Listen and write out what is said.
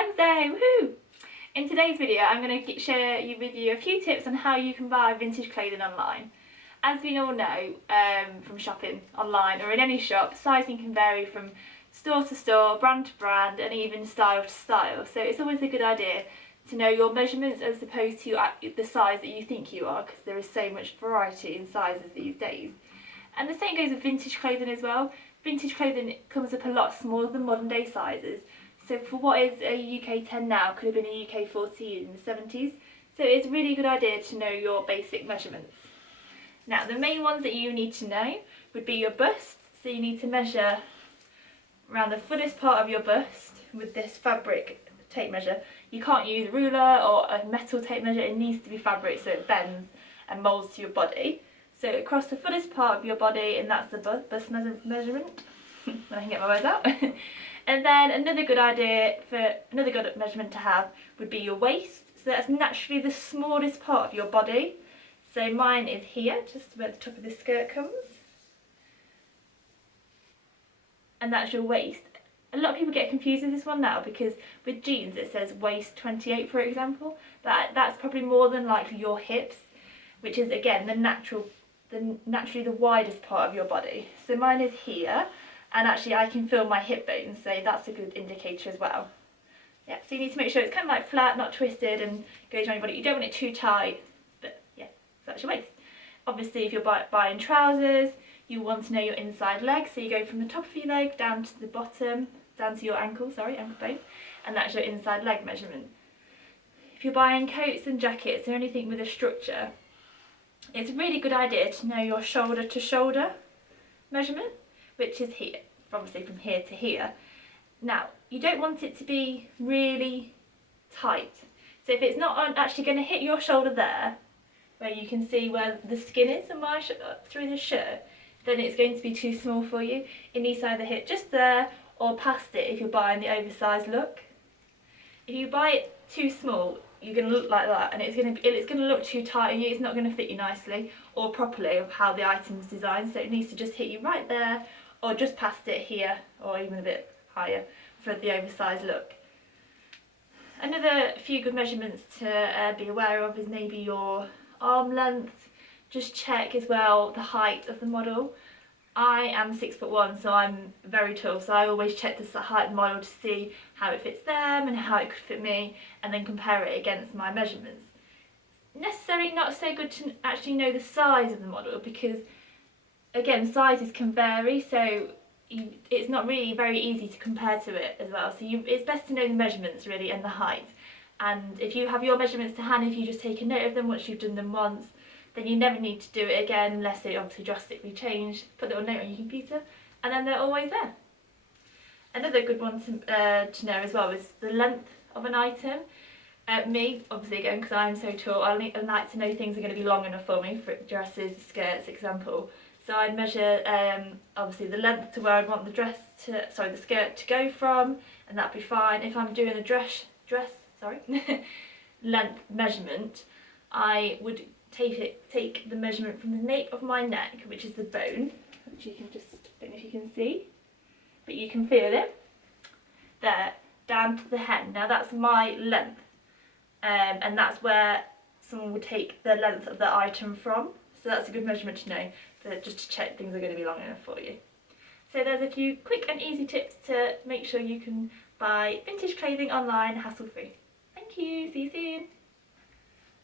Wednesday, woohoo! In today's video I'm going to share with you a few tips on how you can buy vintage clothing online. As we all know from shopping online or in any shop, sizing can vary from store to store, brand to brand and even style to style. So it's always a good idea to know your measurements as opposed to the size that you think you are, because there is so much variety in sizes these days. And the same goes with vintage clothing as well. Vintage clothing comes up a lot smaller than modern day sizes. So for what is a UK 10 now could have been a UK 14 in the 70s. So it's a really good idea to know your basic measurements. Now the main ones that you need to know would be your bust. So you need to measure around the fullest part of your bust with this fabric tape measure. You can't use a ruler or a metal tape measure, it needs to be fabric so it bends and moulds to your body. So across the fullest part of your body, and that's the bust measurement. When I can get my words out. And then another good measurement to have would be your waist. So that's naturally the smallest part of your body. So mine is here, just where the top of the skirt comes. And that's your waist. A lot of people get confused with this one now because with jeans it says waist 28 for example. But that's probably more than likely your hips, which is again naturally the widest part of your body. So mine is here. And actually I can feel my hip bones, so that's a good indicator as well. Yeah, so you need to make sure it's kind of like flat, not twisted and goes around your body. You don't want it too tight, but yeah, so that's your waist. Obviously if you're buying trousers, you want to know your inside leg, so you go from the top of your leg down to the bottom, down to your ankle bone, and that's your inside leg measurement. If you're buying coats and jackets or anything with a structure, it's a really good idea to know your shoulder to shoulder measurement, which is here, obviously from here to here. Now, you don't want it to be really tight. So if it's not actually going to hit your shoulder there, where you can see where the skin is on my through the shirt, then it's going to be too small for you. It needs to either hit just there or past it if you're buying the oversized look. If you buy it too small, you're going to look like that, and it's going to look too tight on you. It's not going to fit you nicely or properly of how the item's designed. So it needs to just hit you right there, or just past it here, or even a bit higher for the oversized look. Another few good measurements to be aware of is maybe your arm length. Just check as well the height of the model. I am 6'1", so I'm very tall, so I always check the height of the model to see how it fits them and how it could fit me, and then compare it against my measurements. Necessarily not so good to actually know the size of the model because again, sizes can vary, so it's not really very easy to compare to it as well. So it's best to know the measurements really and the height. And if you have your measurements to hand, if you just take a note of them once you've done them once, then you never need to do it again unless they obviously drastically change. Put a little note on your computer and then they're always there. Another good one to know as well is the length of an item. Me, obviously again, because I'm so tall, I like to know things are going to be long enough for me, for dresses, skirts, example. So I'd measure obviously the length to where I'd want the skirt to go from, and that'd be fine. If I'm doing a length measurement, I would take the measurement from the nape of my neck, which is the bone, which you can don't know if you can see, but you can feel it, there, down to the hem. Now that's my length, and that's where someone would take the length of the item from. So that's a good measurement to know, just to check things are going to be long enough for you. So there's a few quick and easy tips to make sure you can buy vintage clothing online hassle-free.